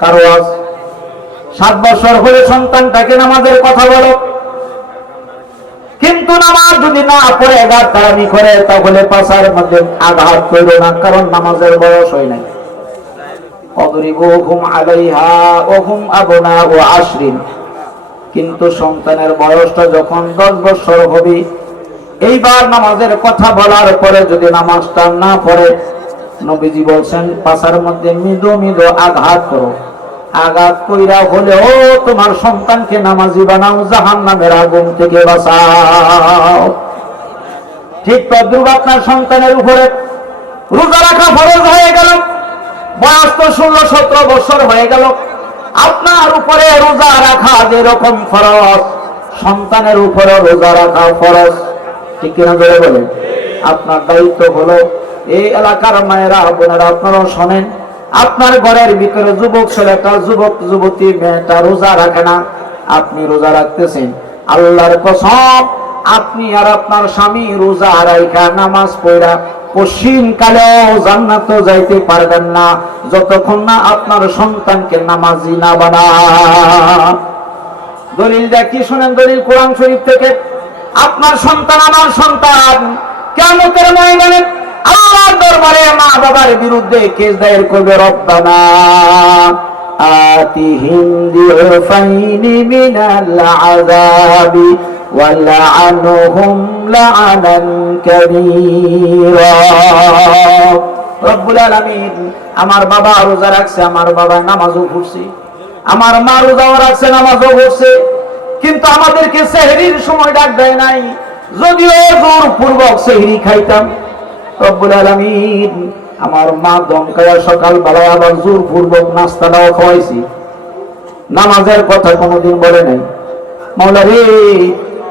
কারও আজ সাত বছর হলে সন্তানটাকে নামাজের কথা বলো। কিন্তু নামাজ যদি না পড়ে এগারটামি করে, তাহলে পাশার মধ্যে আঘাত করো না, কারণ নামাজের বয়স হয় নাই। কিন্তু সন্তানের বয়সটা যখন দশ বছর হবে, এইবার নামাজের কথা বলার পরে যদি নামাজটা না পড়ে নবীজি বলছেন, পাশার মধ্যে মৃদু মৃদু আঘাত করো। আঘাত কইরা হলে ও তোমার সন্তানকে নামাজি বানাও জাহান নামের আগুন থেকে বাঁচাও। ঠিক তদ্রুপ আপনার সন্তানের উপরে রোজা রাখা ফরজ হয়ে গেল। বয়স তো ষোলো, সতেরো বছর হয়ে গেল। আপনার উপরে রোজা রাখা যেরকম ফরজ, সন্তানের উপরে রোজা রাখা ফরজ। ঠিক কিনা ধরে আপনার দায়িত্ব হলো এই এলাকার মায়েরা, বোনেরা, আপনারাও শোনেন। আপনার ঘরের ভিতরে যুবক ছেলেটা যুবক, যুবতী মেয়েটা রোজা রাখে না। আপনি রোজা রাখতেছেন। আল্লাহর কসম, আপনি আর আপনার স্বামী রোজা রাইখা, নামাজ পড়া পশ্চিম কালেও জান্নাত যাইতে পারবেন না। যতক্ষণ না আপনার সন্তানকে নামাজি না বানা দলিল দেখি শুনেন দলিল কোরআন শরীফ থেকে? আপনার সন্তান, আমার সন্তান কেমতের ময়দানে আল্লাহর দরবারে মা বাবার বিরুদ্ধে কেস দায়ের করবে, রব্বানা দিউফাইনি মিনাল আযাবি ওয়ালআনহুম লা'নান কাবীরা। রব্বুল আমার বাবা রোজা রাখছে, আমার বাবা নামাজও পড়ছে। আমার মা রোজাও রাখছে, নামাজও পড়ছে। কিন্তু আমাদেরকে সেহরির সময় ডাক দেয় নাই। যদিও জোর পূর্বক সেহরি খাইতাম। রব্বুল আলামিন আমার মা দমকায়া সকাল বেলায় আবার জোর পূর্বক নাস্তা নাস্তাটাও খাওয়াইছি। নামাজের কথা কোনোদিন বলে নাই। মাওলা রে,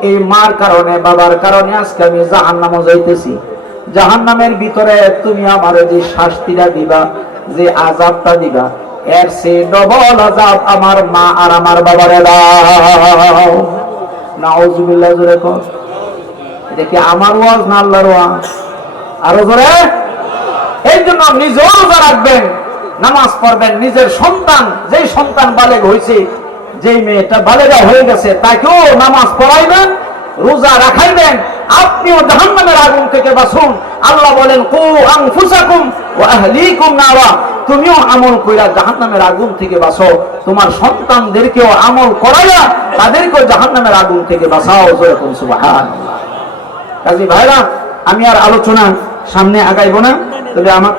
এই মার কারণে, বাবার কারণে আজকে আমি জাহান নামও যাইতেছি। জাহান নামের ভিতরে তুমি আমার যে শাস্তিটা দিবা, যে আজাবটা দিবা, এর সে ডবল আজাব আমার মা আর আমার বাবারে দাও। নাউজুবিল্লাহ জোরে কর। কি আমার ওয়াজ না আল্লাহর ওয়াজ? আরও জোরে? এই জন্য নিজেও রোজা রাখবেন, নামাজ পড়বেন, নিজের সন্তান, যেই সন্তান বালেগ হয়েছে যেই মেয়েটা বালেগা হয়ে গেছে, তাকেও নামাজ পড়াইবেন, রোজা রাখাইবেন, আপনিও জাহান্নামের আগুন থেকে বাঁচুন। আল্লাহ বলেন, কু আনফুসাকুম ওয়া আহলিকুম নারা। তুমিও আমল কইরা জাহান্নামের আগুন থেকে বাঁচো। তোমার সন্তানদেরকেও আমল করাইয়া তাদেরকেও জাহান্নামের আগুন থেকে বাঁচাও, জোরে সুবহানাল্লাহ। কাজী ভাইরা, আমি আর আলোচনা সামনে আগাইব না, তবে আমার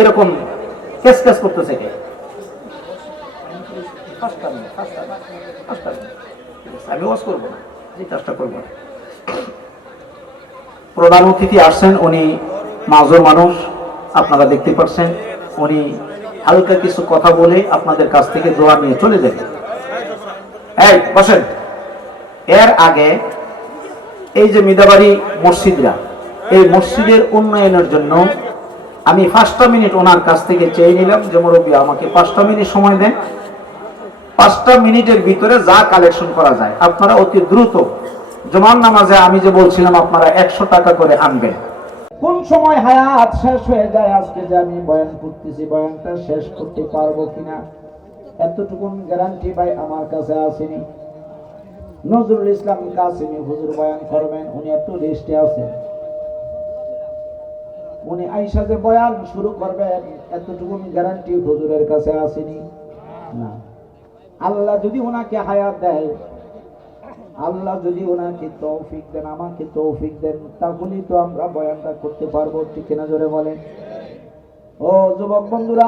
এরকম কেস কেস করতেছে কে? আমি ওয়াজ করব না এই কাজটা করব না। প্রধান অতিথি আসছেন, উনি মাজুর মানুষ, আপনারা দেখতে পাচ্ছেন, উনি হালকা কিছু কথা বলে আপনাদের কাছ থেকে দোয়া নিয়ে চলে যাবেন। এই, বসেন। এর আগে এই যে মিদাবাড়ি মসজিদরা, এই মসজিদের উন্নয়নের জন্য আমি পাঁচটা মিনিট ওনার কাছ থেকে চেয়ে নিলাম যে মুরব্বী আমাকে পাঁচটা মিনিট সময় দেন। পাঁচটা মিনিটের ভিতরে যা কালেকশন করা যায়, আপনারা অতি দ্রুত জমান নামাজে আমি যে বলছিলাম, আপনারা একশো টাকা করে আনবেন। কোন সময় হায়াত শেষ হয়ে যায় আজকে যে আমি বয়ান করতেছি, বয়ানটা শেষ করতে পারব কিনা? এতটুকুন গ্যারান্টি ভাই আমার কাছে আসেনি। নজরুল ইসলাম কাসিমি হুজুর বয়ান করবেন, উনি একটু রেস্টে আছেন। উনি আইসা যে বয়ান শুরু করবেন, এতটুকুন গ্যারান্টি হুজুরের কাছে আসেনি। না। আল্লাহ যদি ওনাকে হায়াত দেয় আল্লাহ যদি ওনাকে তৌফিক দেন, আমাকে তৌফিক দেন, তাহলেই তো আমরা বয়ানটা করতে পারব। ঠিক কিনা জোরে বলেন? ও যুবক বন্ধুরা,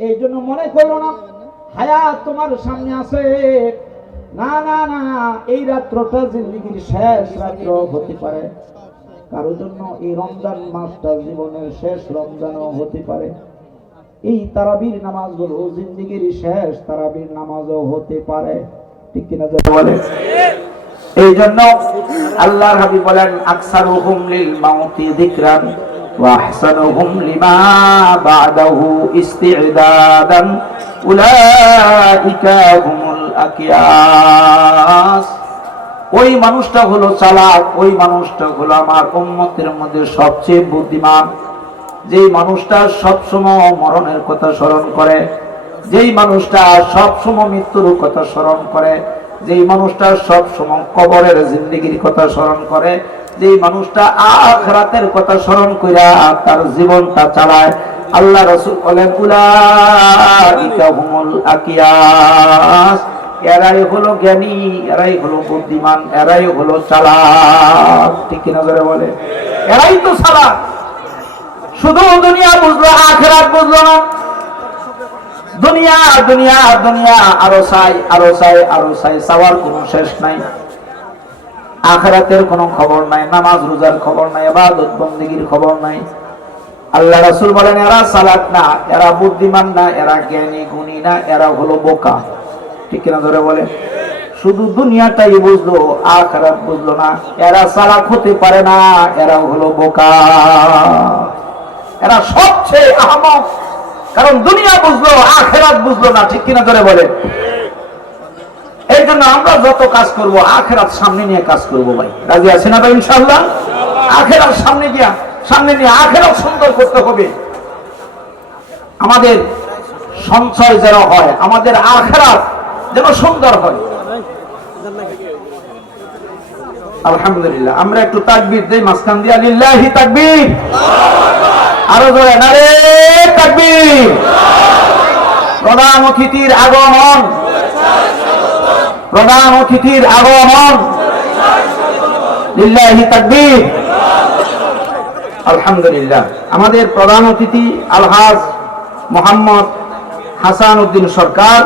এই জন্য মনে করো না, হায়াত তোমার সামনে আছে। না না না, এই রাত্রটা জিন্দগির শেষ রাত্র হতে পারে। কারোর জন্য এই রমজান মাসটা জীবনের শেষ রমজানও হতে পারে। এই তারাবির নামাজগুলো জিন্দগির শেষ তারাবির নামাজও হতে পারে। ঠিক কিনা যারা বলে এই জন্য আল্লাহর হাবিব বলেন আকসারুহুম লিল মাউতি যিকরান وأحسنهم لما بعده استعدادا أولئك هم الأكياس ওই মানুষটা হলো চালাক ওই মানুষটা হলো আমার উম্মতের মধ্যে সবচেয়ে বুদ্ধিমান যেই মানুষটা সবসময় মরণের কথা স্মরণ করে যেই মানুষটা সবসময় মৃত্যুর কথা স্মরণ করে, যেই মানুষটা সবসময় কবরের জিন্দগির কথা স্মরণ করে, যেই মানুষটা আখরাতের কথা স্মরণ কইরা তার জীবনটা চালায়, আল্লাহ রসুল এরাই হলো জ্ঞানী, এরাই হলো বুদ্ধিমান, এরাই হলো চালাক। ঠিক কিনা ধরে বলে? এরাই তো চালাক। শুধু দুনিয়া বুঝলো, আখেরাত বুঝলো না। দুনিয়া দুনিয়া দুনিয়া, আরও চাই আরও চাই আরও চাই, চাওয়ার কোনো শেষ নাই। আখেরাতের কোনো খবর নাই, নামাজ, রোজার খবর নাই এবাদত বন্দিগির খবর নাই। আল্লাহ রাসূল বলেন, এরা সালাক না, এরা বুদ্ধিমান না, এরা জ্ঞানী, গুণী না, এরা হলো বোকা। ঠিক কিনা ধরে বলে শুধু দুনিয়াটাই বুঝলো, আখেরাত বুঝলো না। এরা সালাক হতে পারে না, এরা হলো বোকা। এরা সবচেয়ে আহমক। কারণ দুনিয়া বুঝলো, আখেরাত বুঝলো না, ঠিক কিনা ধরে বলে এই জন্য আমরা যত কাজ করব, আখেরাত সামনে নিয়ে কাজ করব ভাই। রাজি আছে না ভাই ইনশাল্লাহ আখেরাত সামনে গিয়া, সামনে নিয়ে আখেরাত সুন্দর করতে হবে। আমাদের সঞ্চয় যেন হয়, আমাদের আখেরাত যেন সুন্দর হয়। আলহামদুলিল্লাহ, আমরা একটু তাকবীর দেই, মাঝখান দিয়া, লিল্লাহি তাকবীর। আরও জোরে, নারে প্রধান অতিথির আগমন। প্রধান অতিথির আগমন আলহামদুলিল্লাহ। আমাদের প্রধান অতিথি আলহাজ মোহাম্মদ হাসান উদ্দিন সরকার।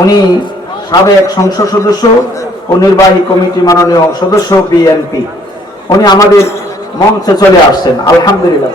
উনি সাবেক সংসদ সদস্য ও নির্বাহী কমিটি মাননীয় সদস্য বিএনপি। উনি আমাদের মঞ্চে চলে আসছেন। আলহামদুলিল্লাহ।